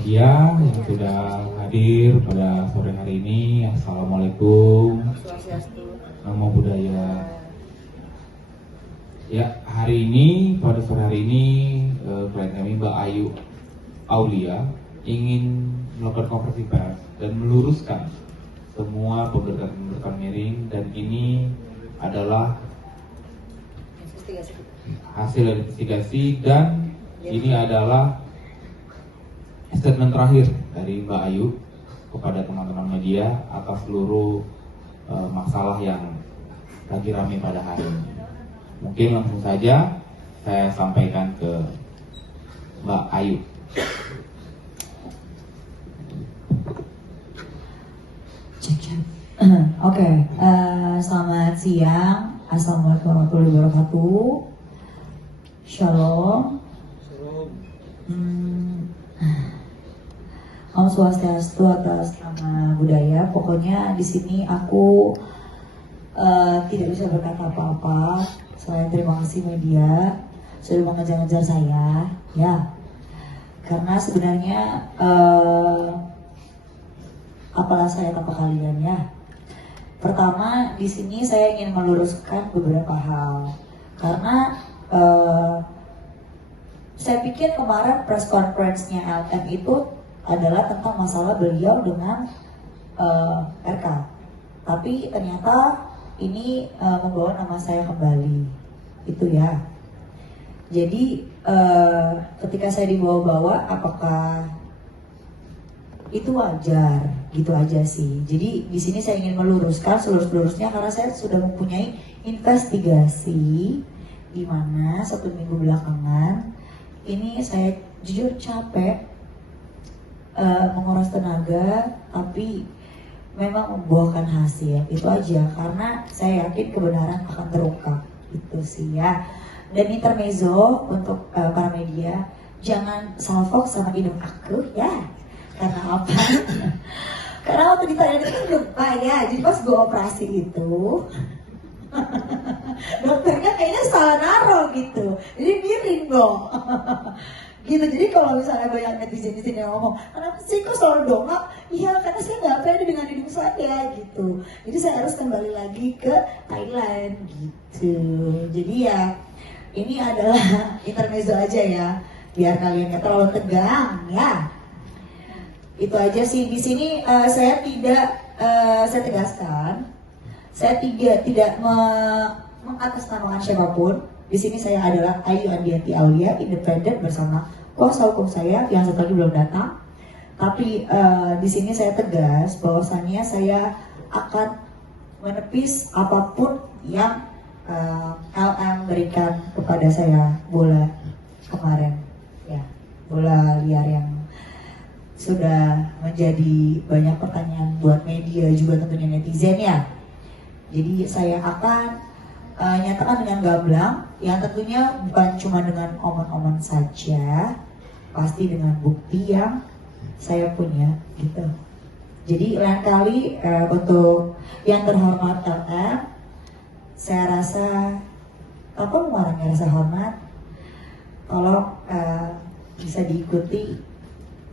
media yang sudah hadir pada sore hari ini. Assalamualaikum. Namo Buddhaya. Ya, hari ini pada sore hari ini klien kami Mbak Ayu Aulia ingin melakukan konferensi pers dan meluruskan semua pemberitaan miring, dan ini adalah hasil investigasi dan ini adalah statement terakhir dari Mbak Ayu kepada teman-teman media atas seluruh masalah yang lagi ramai pada hari ini. Mungkin langsung saja saya sampaikan ke Mbak Ayu. Oke, selamat siang. Assalamualaikum warahmatullahi wabarakatuh. Shalom. Om Swastiastu, atas nama budaya. Pokoknya di sini aku tidak bisa berkata apa-apa selain terima kasih media sudah mengejar-ngejar saya, ya. Karena sebenarnya apalah saya tanpa kalian, ya. Pertama, di sini saya ingin meluruskan beberapa hal. Karena saya pikir kemarin press conference-nya LM itu adalah tentang masalah beliau dengan RK. Tapi ternyata ini membawa nama saya kembali. Itu ya. Jadi ketika saya dibawa-bawa, apakah itu wajar? Gitu aja sih. Jadi di sini saya ingin meluruskan seluruh-seluruhnya karena saya sudah mempunyai investigasi di mana 1 minggu belakangan ini saya jujur capek menguras tenaga, tapi memang membuahkan hasil. Itu aja, karena saya yakin kebenaran akan terungkap. Itu sih ya. Dan intermezzo untuk para media, jangan salfok sama hidung aku ya. Karena apa? Karena waktu ditanya itu kan lupa ya. Jadi pas gue operasi itu dokternya kayaknya salah naruh gitu. Jadi miring dong. Gitu. Jadi kalau misalnya banyak netizen di sini ngomong, kenapa sih kok selalu dongak? Iya, karena saya nggak pede dengan hidung saya gitu. Jadi saya harus kembali lagi ke Thailand gitu. Jadi ya ini adalah intermezzo aja ya, biar kalian nggak terlalu tegang ya. Itu aja sih. Di sini saya tegaskan, saya tidak mengatasnamakan siapapun. Di sini saya adalah Ayu Andiati Aulia, independen bersama kuasa hukum saya yang satu lagi belum datang. Tapi di sini saya tegas bahwasannya saya akan menepis apapun yang LM berikan kepada saya, bola kemarin, ya, bola liar yang sudah menjadi banyak pertanyaan buat media juga tentunya netizen ya. Jadi saya akan nyatakan dengan gamblang, yang tentunya bukan cuma dengan omong-omong saja, pasti dengan bukti yang saya punya gitu. Jadi lain kali untuk yang terhormat LM, saya rasa apa kemarin rasa hormat, kalau bisa diikuti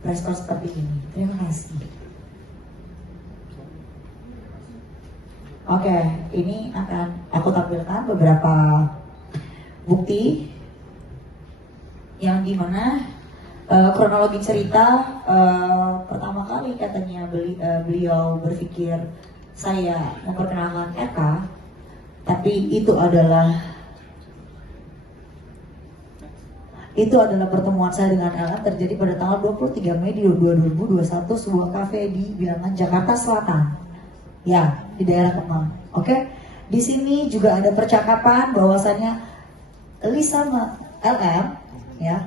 respon seperti ini. Terima kasih. Oke, ini akan aku tampilkan beberapa bukti yang dimana kronologi cerita pertama kali katanya beliau berpikir saya memperkenalkan Eka, tapi itu adalah pertemuan saya dengan LM terjadi pada tanggal 23 Mei 2021, sebuah kafe di Bilangan, Jakarta Selatan. Ya, di daerah Kemang. Oke. Di sini juga ada percakapan bahwasannya Lisa LM ya,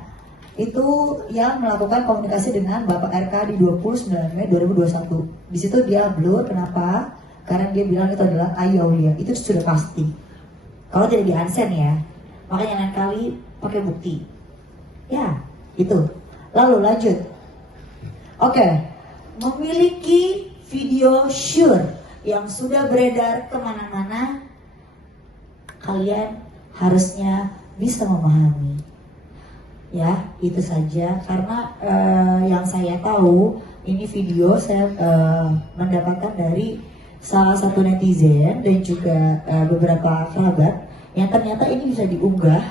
itu yang melakukan komunikasi dengan Bapak RK di 29 Mei 2021. Di situ dia blur, kenapa? Karena dia bilang itu adalah Ayu Aulia. Itu sudah pasti. Kalau tidak di unsend ya. Makanya lain kali pakai bukti. Ya, itu. Lalu lanjut. Oke. Memiliki video sure yang sudah beredar kemana-mana, kalian harusnya bisa memahami Ya, itu saja karena yang saya tahu ini video saya mendapatkan dari salah satu netizen dan juga beberapa kerabat yang ternyata ini bisa diunggah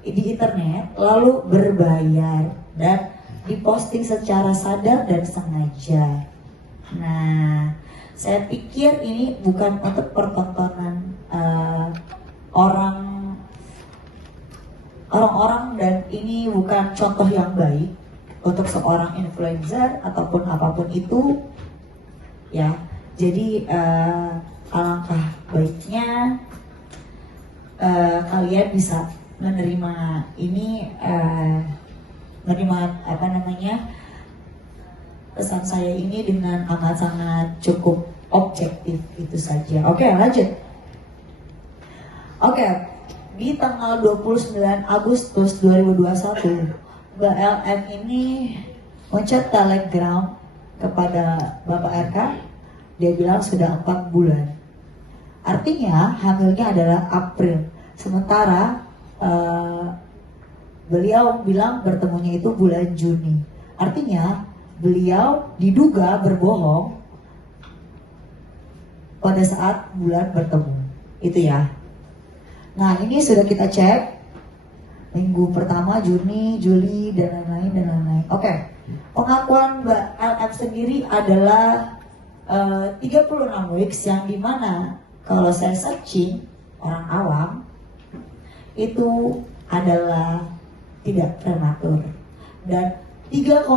di internet lalu berbayar dan diposting secara sadar dan sengaja. Nah, saya pikir ini bukan untuk pertontonan orang-orang dan ini bukan contoh yang baik untuk seorang influencer ataupun apapun itu ya. Jadi alangkah baiknya kalian bisa menerima ini menerima pesan saya ini dengan amat sangat cukup objektif, itu saja. Oke, lanjut. Oke, di tanggal 29 Agustus 2021 Mbak LM ini mencet telegram kepada Bapak RK. Dia bilang sudah 4 bulan. Artinya hamilnya adalah April. Sementara beliau bilang bertemunya itu bulan Juni. Artinya beliau diduga berbohong pada saat bulan bertemu. Itu ya. Nah, ini sudah kita cek minggu pertama, Juni, Juli, dan lain-lain. Oke. Pengakuan Mbak LM sendiri adalah 36 weeks, yang dimana kalau saya searching orang awam itu adalah tidak prematur, dan 3,6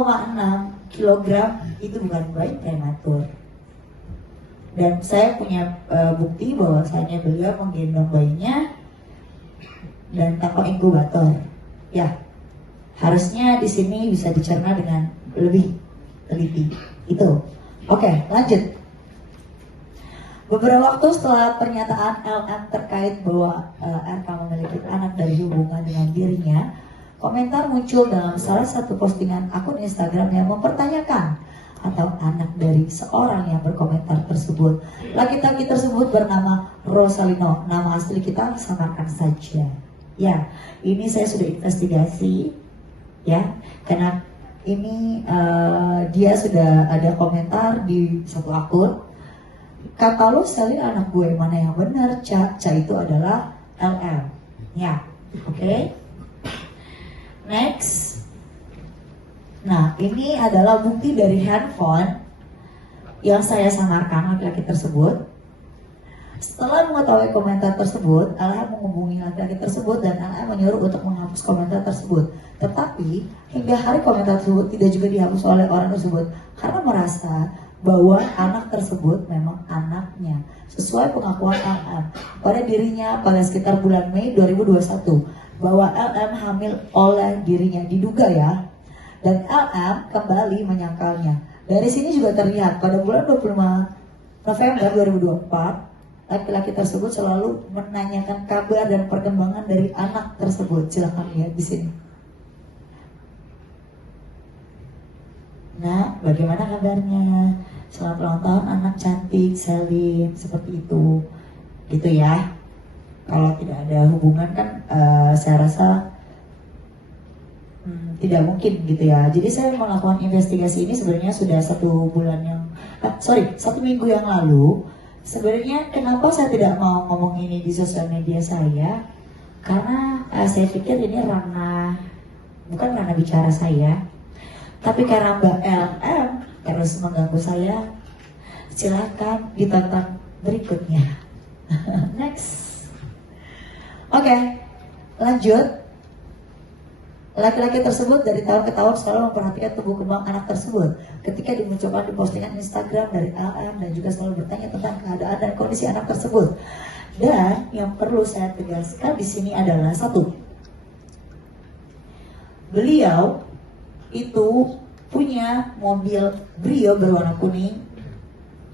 kilogram itu bukan bayi prematur. Dan saya punya bukti bahwasanya beliau menggendong bayinya dan tanpa inkubator. Ya, harusnya di sini bisa dicerna dengan lebih teliti. Itu. Oke, lanjut. Beberapa waktu setelah pernyataan LM terkait bahwa RK memiliki anak dari hubungan dengan dirinya, komentar muncul dalam salah satu postingan akun Instagram yang mempertanyakan atau anak dari seorang yang berkomentar tersebut. Laki-laki tersebut bernama Rosalino, nama asli kita samakan saja. Ya, ini saya sudah investigasi, ya, karena ini dia sudah ada komentar di satu akun. Kata lo sekali anak gue mana yang benar, Ca itu adalah LM. Ya, oke. Next. Nah, ini adalah bukti dari handphone yang saya samarkan laki-laki tersebut. Setelah mengetahui komentar tersebut, LM menghubungi laki-laki tersebut dan LM menyuruh untuk menghapus komentar tersebut. Tetapi hingga hari komentar tersebut tidak juga dihapus oleh orang tersebut karena merasa bahwa anak tersebut memang anaknya sesuai pengakuan LM pada dirinya pada sekitar bulan Mei 2021 bahwa LM hamil oleh dirinya, diduga ya, dan LM kembali menyangkalnya. Dari sini juga terlihat pada bulan 25 November 2024 laki-laki tersebut selalu menanyakan kabar dan perkembangan dari anak tersebut. Silahkan lihat di sini. Nah, bagaimana kabarnya? Selamat ulang tahun anak cantik, Selin, seperti itu, gitu ya. Kalau tidak ada hubungan kan, saya rasa tidak mungkin gitu ya. Jadi saya melakukan investigasi ini sebenarnya sudah 1 minggu yang lalu. Sebenarnya kenapa saya tidak mau ngomong ini di sosial media saya? Karena saya pikir ini bukan ranah bicara saya. Tapi karena Mbak LM terus mengganggu saya, silakan ditonton berikutnya. Next. Oke, lanjut. Laki-laki tersebut dari tahun ke tahun selalu memperhatikan tumbuh kembang anak tersebut. Ketika dimunculkan di postingan Instagram dari LM dan juga selalu bertanya tentang keadaan dan kondisi anak tersebut. Dan yang perlu saya tegaskan di sini adalah satu, beliau itu punya mobil Brio berwarna kuning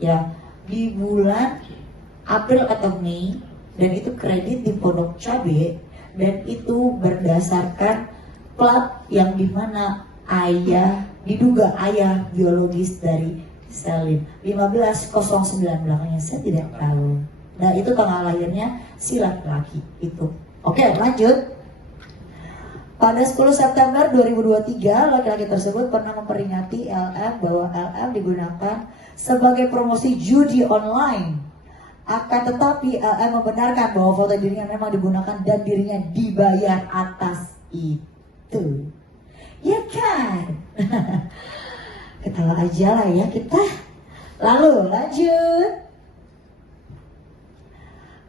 ya di bulan April atau Mei, dan itu kredit di Pondok Cabe, dan itu berdasarkan plat yang dimana diduga ayah biologis dari Selin 1509 belakangnya saya tidak tahu. Nah, itu tanggal lahirnya si laki-laki itu. Oke, lanjut. Pada 10 September 2023, laki-laki tersebut pernah memperingati LM bahwa LM digunakan sebagai promosi judi online. Akan tetapi LM membenarkan bahwa foto dirinya memang digunakan dan dirinya dibayar atas itu. Ya kan? Ketawa aja lah ya kita. Lalu lanjut.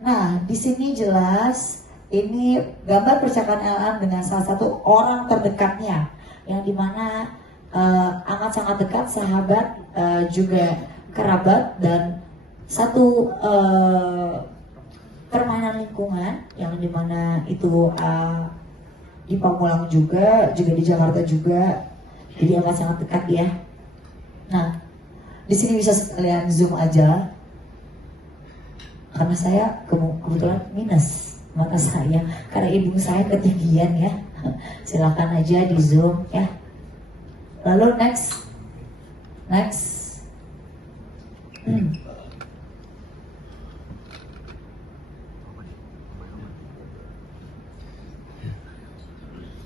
Nah, di sini jelas ini gambar percakapan LM dengan salah satu orang terdekatnya, yang dimana amat sangat dekat, sahabat, juga kerabat, dan satu permainan lingkungan yang dimana itu di Pamulang juga di Jakarta juga, jadi amat sangat dekat ya. Nah, di sini bisa sekalian zoom aja, karena saya kebetulan minus mata saya karena ibu saya ketinggian ya. Silakan aja di zoom ya. Lalu next.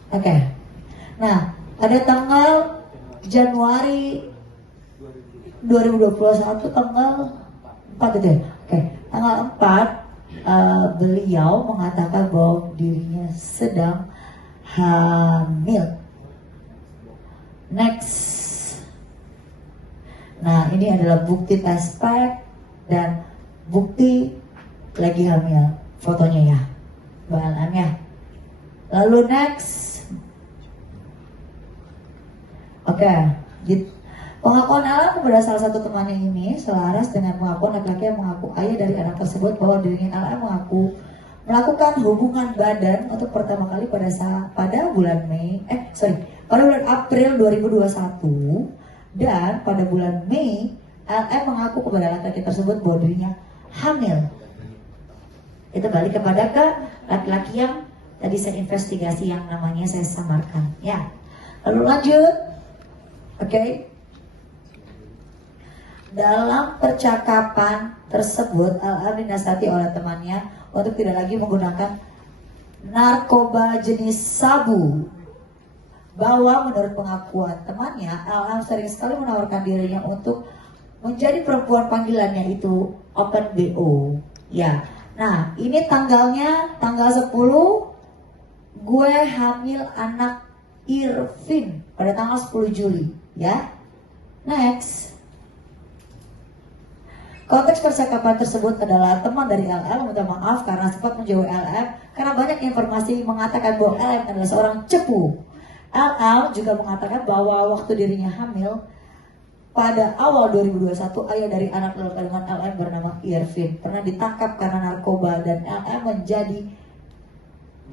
Oke. Nah, pada tanggal Januari 2021 tanggal 4 itu ya. Oke, tanggal 4 beliau mengatakan bahwa dirinya sedang hamil. Next. Nah, ini adalah bukti tes pack dan bukti lagi hamil, fotonya ya, Mbak LM ya. Lalu next. Oke, pengakuan LM kepada salah satu temannya ini selaras dengan pengakuan laki-laki yang mengaku ayah dari anak tersebut bahwa dirinya LM mengaku melakukan hubungan badan untuk pertama kali pada bulan April 2021, dan pada bulan Mei LM mengaku kepada laki-laki tersebut bahwa dirinya hamil. Itu balik kepada ke laki-laki yang tadi saya investigasi yang namanya saya samarkan ya. Lalu lanjut. Oke. Dalam percakapan tersebut, LM dinasihati oleh temannya untuk tidak lagi menggunakan narkoba jenis sabu. Bahwa menurut pengakuan temannya, LM sering sekali menawarkan dirinya untuk menjadi perempuan panggilannya itu open BO. Ya, nah ini tanggalnya tanggal 10, gue hamil anak Irvin pada tanggal 10 Juli. Ya, next. Konteks percakapan tersebut adalah teman dari LM meminta maaf karena sempat menjauhi LM karena banyak informasi mengatakan bahwa LM adalah seorang cepu. LM juga mengatakan bahwa waktu dirinya hamil pada awal 2021, ayah dari anak dalam kandungan LM bernama Irvin pernah ditangkap karena narkoba dan LM menjadi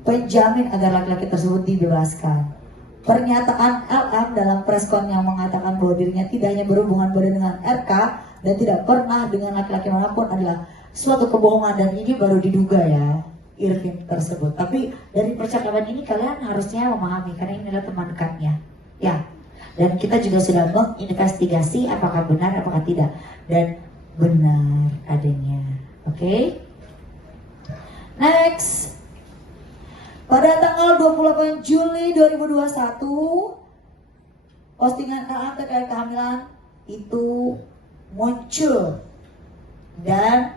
penjamin agar laki-laki tersebut dibebaskan. Pernyataan LM dalam preskon yang mengatakan bahwa dirinya tidak hanya berhubungan badan dengan RK dan tidak pernah dengan laki-laki manapun adalah suatu kebohongan, dan ini baru diduga ya Irvin tersebut. Tapi dari percakapan ini kalian harusnya memahami karena ini adalah teman dekatnya ya. Dan kita juga sudah menginvestigasi apakah benar apakah tidak, dan benar adanya. Oke. Next. Pada tanggal 28 Juli 2021, postingan LM terkait kehamilan itu muncul dan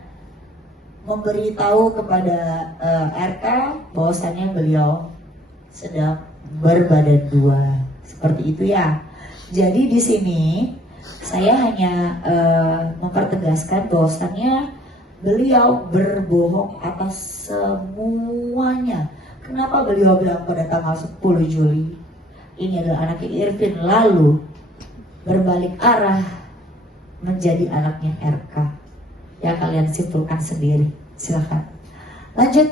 memberitahu kepada RK bahwasannya beliau sedang berbadan dua, seperti itu ya. Jadi di sini saya hanya mempertegaskan bahwasannya beliau berbohong atas semuanya. Kenapa beliau bilang pada tanggal 10 Juli ini adalah anaknya Irvin, lalu berbalik arah menjadi anaknya RK? Ya, kalian simpulkan sendiri, silahkan. Lanjut.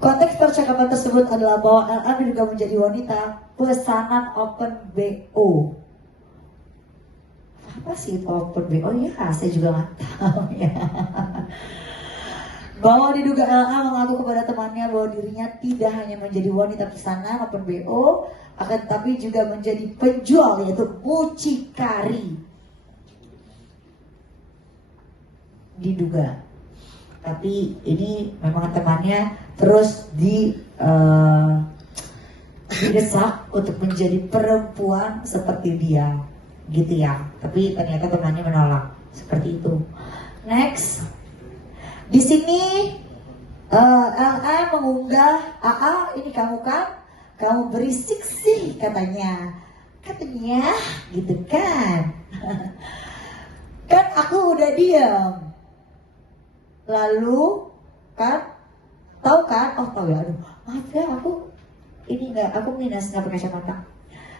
Konteks percakapan tersebut adalah bahwa LM juga menjadi wanita pesanan open BO. Apa sih itu open BO ya? Saya juga nggak tahu ya. Bahwa diduga LM mengaku kepada temannya bahwa dirinya tidak hanya menjadi wanita pesanan open BO, akan tetapi juga menjadi penjual, yaitu mucikari. Diduga, tapi ini memang temannya terus didesak untuk menjadi perempuan seperti dia, gitu ya. Tapi ternyata temannya menolak, seperti itu. Next, di sini LM mengunggah, AA ini kamu kan, kamu berisik sih katanya, gitu kan. Kan aku udah diam. Lalu kan, tahu kan? Oh tahu ya, aduh maaf ya aku ini aku minus nggak pakai kacamata.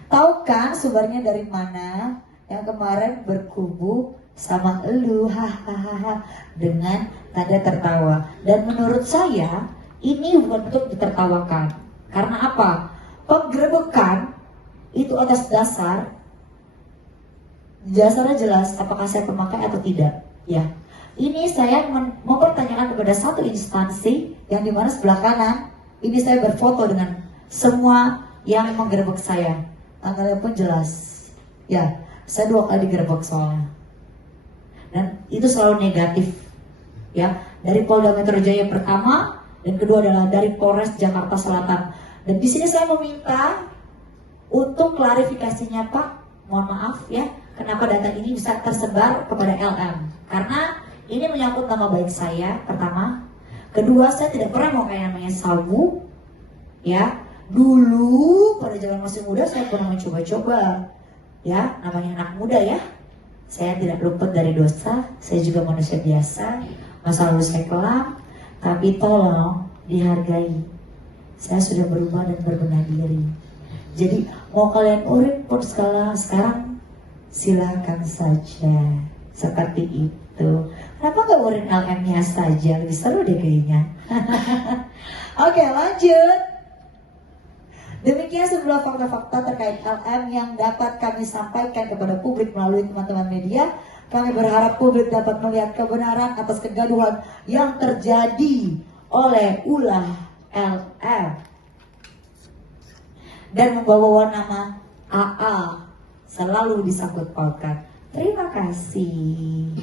Tahu kan sumbernya dari mana? Yang kemarin berkubu sama elu, hahaha, dengan tanda tertawa. Dan menurut saya ini bukan bentuk ditertawakan. Karena apa? Penggerebekan itu atas dasarnya jelas apakah saya pemakai atau tidak. Ya, ini saya mempertanyakan kepada satu instansi yang dimana sebelah kanan ini saya berfoto dengan semua yang menggerebek saya. Tanggalnya pun jelas. Ya, saya 2 kali digerebek soalnya. Dan itu selalu negatif. Ya, dari Polda Metro Jaya pertama dan kedua adalah dari Polres Jakarta Selatan. Dan di sini saya meminta untuk klarifikasinya Pak, mohon maaf ya, kenapa data ini bisa tersebar kepada LM? Karena ini menyangkut nama baik saya, pertama. Kedua, saya tidak pernah mau kayak namanya sabu. Ya, dulu pada zaman masih muda saya pernah mencoba-coba. Ya, namanya anak muda ya. Saya tidak luput dari dosa, saya juga manusia biasa. Masa lalu saya kelam, tapi tolong dihargai. Saya sudah berubah dan berbenah diri. Jadi mau kalian urin pun sekarang silakan saja. Seperti itu. Kenapa gak urin LM-nya saja? Lebih seru deh kayaknya. Oke, lanjut. Demikian sejumlah fakta-fakta terkait LM yang dapat kami sampaikan kepada publik melalui teman-teman media. Kami berharap publik dapat melihat kebenaran atas kegaduhan yang terjadi oleh ulah LM dan membawa nama AA selalu disangkut pautkan. Terima kasih.